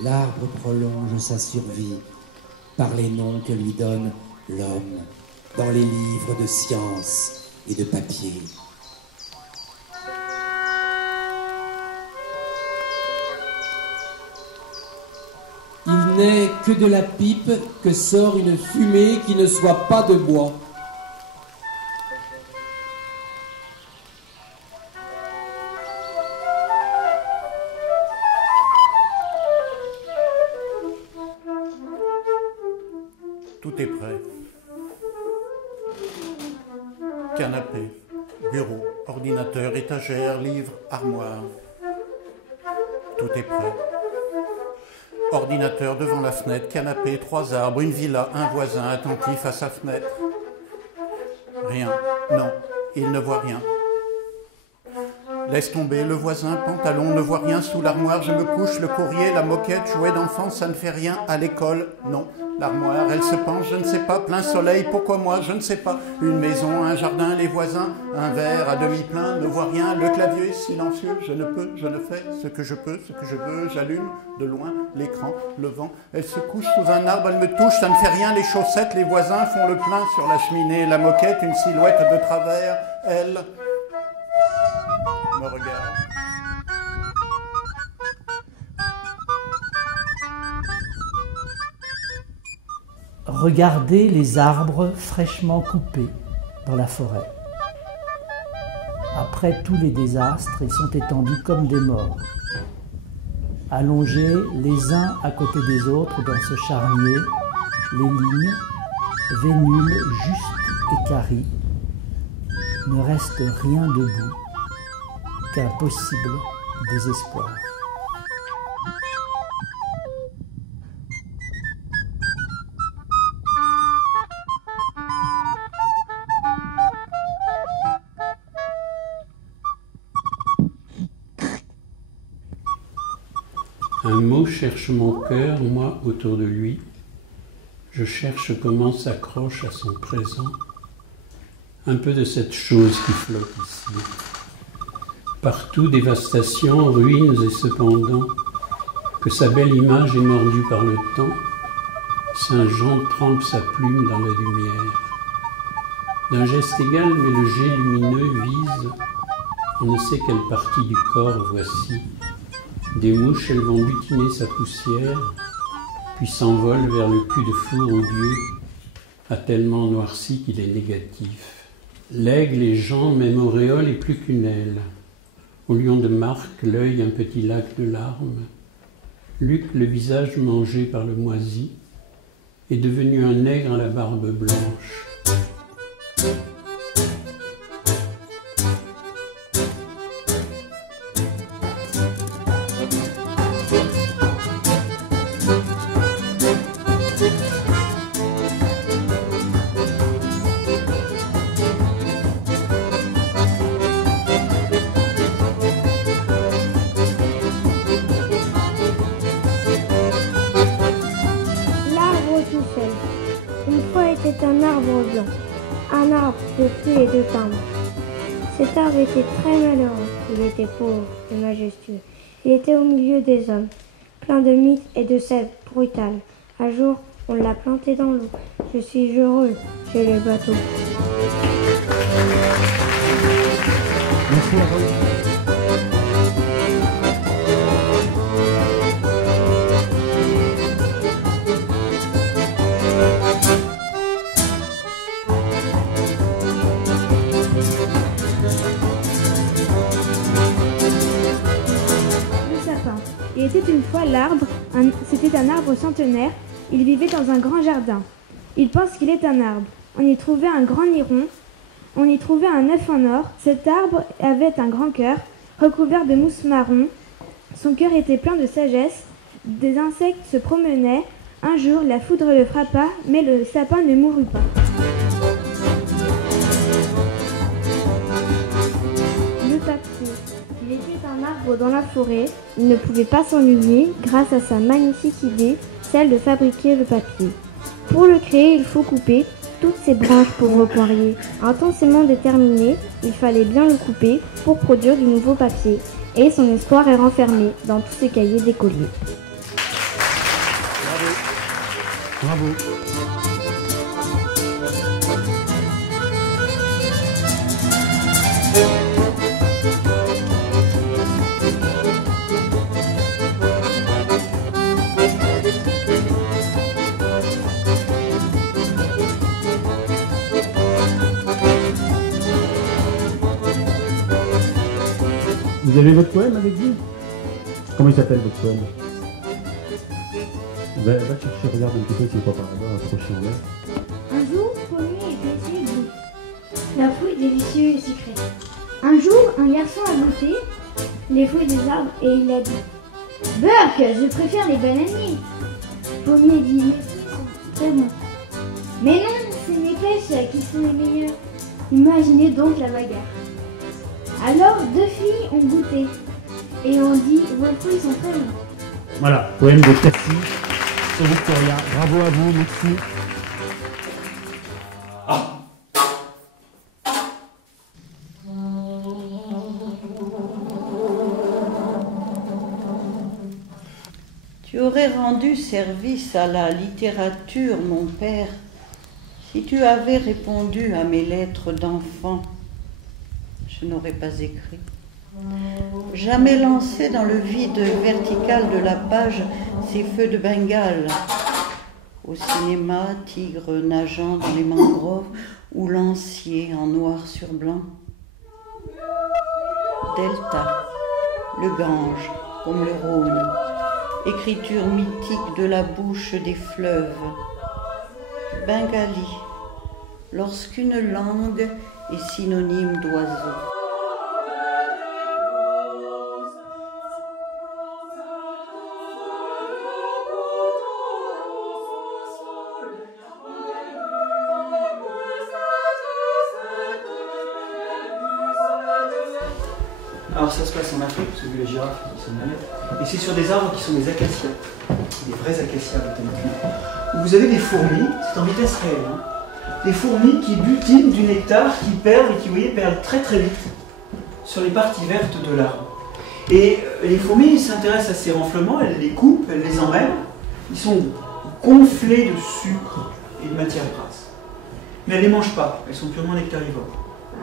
L'arbre prolonge sa survie par les noms que lui donne l'homme dans les livres de science et de papier. Il n'est que de la pipe que sort une fumée qui ne soit pas de bois. Tout est prêt. Canapé, bureau, ordinateur, étagère, livre, armoire. Tout est prêt. Ordinateur devant la fenêtre, canapé, 3 arbres, une villa, un voisin attentif à sa fenêtre. Rien, non, il ne voit rien. Laisse tomber, le voisin, pantalon, ne voit rien sous l'armoire, je me couche, le courrier, la moquette, jouet d'enfant, ça ne fait rien, à l'école, non. L'armoire, elle se penche, je ne sais pas, plein soleil, pourquoi moi, je ne sais pas. Une maison, un jardin, les voisins, un verre à demi plein, ne voit rien, le clavier silencieux, je ne peux, je ne fais ce que je peux, ce que je veux, j'allume de loin l'écran, le vent. Elle se couche sous un arbre, elle me touche, ça ne fait rien, les chaussettes, les voisins font le plein sur la cheminée, la moquette, une silhouette de travers, elle me regarde. Regardez les arbres fraîchement coupés dans la forêt. Après tous les désastres, ils sont étendus comme des morts, allongés les uns à côté des autres dans ce charnier, les lignes, vénules justes et carrées. Ne reste rien debout qu'un possible désespoir. Un mot cherche mon cœur, moi, autour de lui. Je cherche comment s'accroche à son présent un peu de cette chose qui flotte ici. Partout dévastation, ruines et cependant que sa belle image est mordue par le temps, Saint Jean trempe sa plume dans la lumière. D'un geste égal, mais le jet lumineux vise on ne sait quelle partie du corps voici. Des mouches, elles vont butiner sa poussière, puis s'envolent vers le cul de four odieux, a tellement noirci qu'il est négatif. L'aigle et Jean, même auréole, est plus qu'une aile. Au lion de Marc, l'œil un petit lac de larmes. Luc, le visage mangé par le moisi, est devenu un nègre à la barbe blanche. Un arbre blanc, un arbre de pluie et de timbre. Cet arbre était très malheureux, il était pauvre et majestueux. Il était au milieu des hommes, plein de mythes et de sève brutales. Un jour, on l'a planté dans l'eau. Je suis heureux, j'ai le bateau. Merci à vous. Il était une fois l'arbre, c'était un arbre centenaire, il vivait dans un grand jardin. Il pense qu'il est un arbre. On y trouvait un grand nid rond, on y trouvait un œuf en or. Cet arbre avait un grand cœur, recouvert de mousse marron. Son cœur était plein de sagesse, des insectes se promenaient. Un jour, la foudre le frappa, mais le sapin ne mourut pas. Le papier, Il était un arbre dans la forêt, il ne pouvait pas s'ennuyer grâce à sa magnifique idée, celle de fabriquer le papier. Pour le créer, il faut couper toutes ses branches pauvre poirier. Intensément déterminé, il fallait bien le couper pour produire du nouveau papier. Et son espoir est renfermé dans tous ses cahiers d'écolier. Bravo. Vous avez votre poème avec vous? Comment il s'appelle votre poème? Va chercher, regarde un petit peu s'il n'est pas par là-bas, approché en l'air. Un jour, pommier et péché goût. La fruit délicieuse et sucrée. Un jour, un garçon a goûté les fruits des arbres et il a dit: Burk, je préfère les bananiers. Pommier dit: Les fruits sont très bons. Mais non, c'est mes pêches qui sont les meilleures. Imaginez donc la bagarre. Alors, deux filles ont goûté et ont dit: Vos fruits sont très bons. Voilà, poème de Cassie sur Victoria. Bravo à vous, merci. Tu aurais rendu service à la littérature, mon père, si tu avais répondu à mes lettres d'enfant. Je n'aurais pas écrit. Jamais lancé dans le vide vertical de la page ces feux de Bengale. Au cinéma, tigre nageant dans les mangroves ou lancier en noir sur blanc. Delta, le Gange, comme le Rhône, écriture mythique de la bouche des fleuves. Bengali, lorsqu'une langue est synonyme d'oiseau. Alors ça se passe en Afrique, parce que vu les girafes qui sont malades, et c'est sur des arbres qui sont des acacias, des vrais acacias botaniquement. Vous avez des fourmis, c'est en vitesse réelle, hein, des fourmis qui butinent du nectar, qui perdent et qui, vous voyez, perdent très très vite sur les parties vertes de l'arbre. Et les fourmis s'intéressent à ces renflements, elles les coupent, elles les emmêlent, ils sont gonflés de sucre et de matière grasse. Mais elles ne les mangent pas, elles sont purement nectarivores.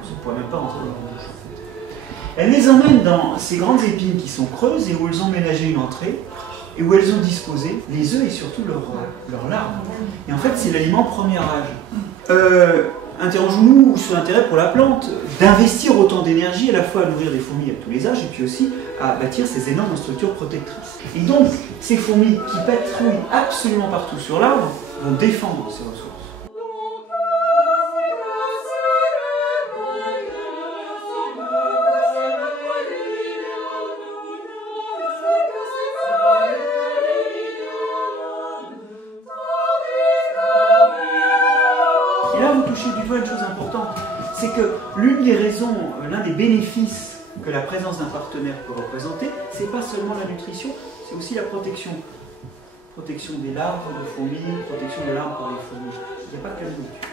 Ça ne pourrait même pas rentrer dans leur bouche. Elles les emmènent dans ces grandes épines qui sont creuses et où elles ont ménagé une entrée et où elles ont disposé les œufs et surtout leurs larves. Et en fait, c'est l'aliment premier âge. Interrogeons-nous sur l'intérêt pour la plante d'investir autant d'énergie à la fois à nourrir des fourmis à tous les âges et puis aussi à bâtir ces énormes structures protectrices. Et donc, ces fourmis qui patrouillent absolument partout sur l'arbre vont défendre ces ressources. Et là, vous touchez du doigt une chose importante, c'est que l'une des raisons, l'un des bénéfices que la présence d'un partenaire peut représenter, c'est pas seulement la nutrition, c'est aussi la protection. Protection des larves de fourmis, protection de l'arbre par les fourmis. Il n'y a pas que la nourriture.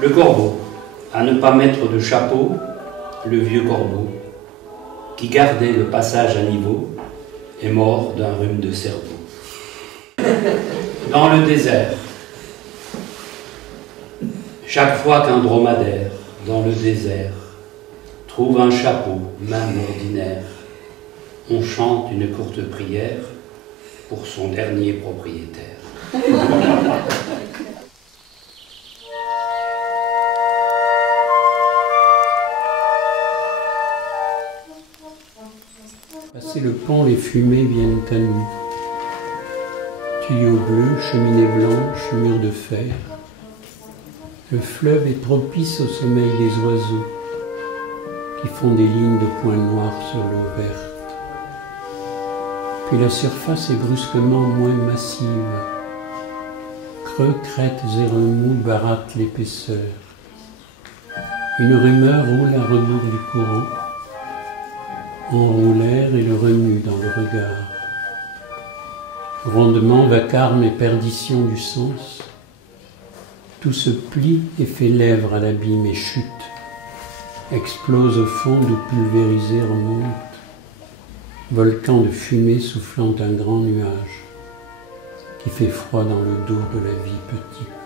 Le corbeau, à ne pas mettre de chapeau, le vieux corbeau, qui gardait le passage à niveau, est mort d'un rhume de cerveau. Dans le désert, chaque fois qu'un dromadaire, dans le désert, trouve un chapeau, même ordinaire, on chante une courte prière pour son dernier propriétaire. Passer le pont, les fumées viennent à nous. Tuyaux bleus, cheminée blanche, mur de fer. Le fleuve est propice au sommeil des oiseaux. qui font des lignes de points noirs sur l'eau verte. Puis la surface est brusquement moins massive. Creux, crêtes et remous barattent l'épaisseur. Une rumeur roule à rebours du courant, enroule l'air et le remue dans le regard. Grondement, vacarme et perdition du sens, tout se plie et fait lèvre à l'abîme et chute, explose au fond d'où pulvérisé remonte, volcan de fumée soufflant un grand nuage qui fait froid dans le dos de la vie petite.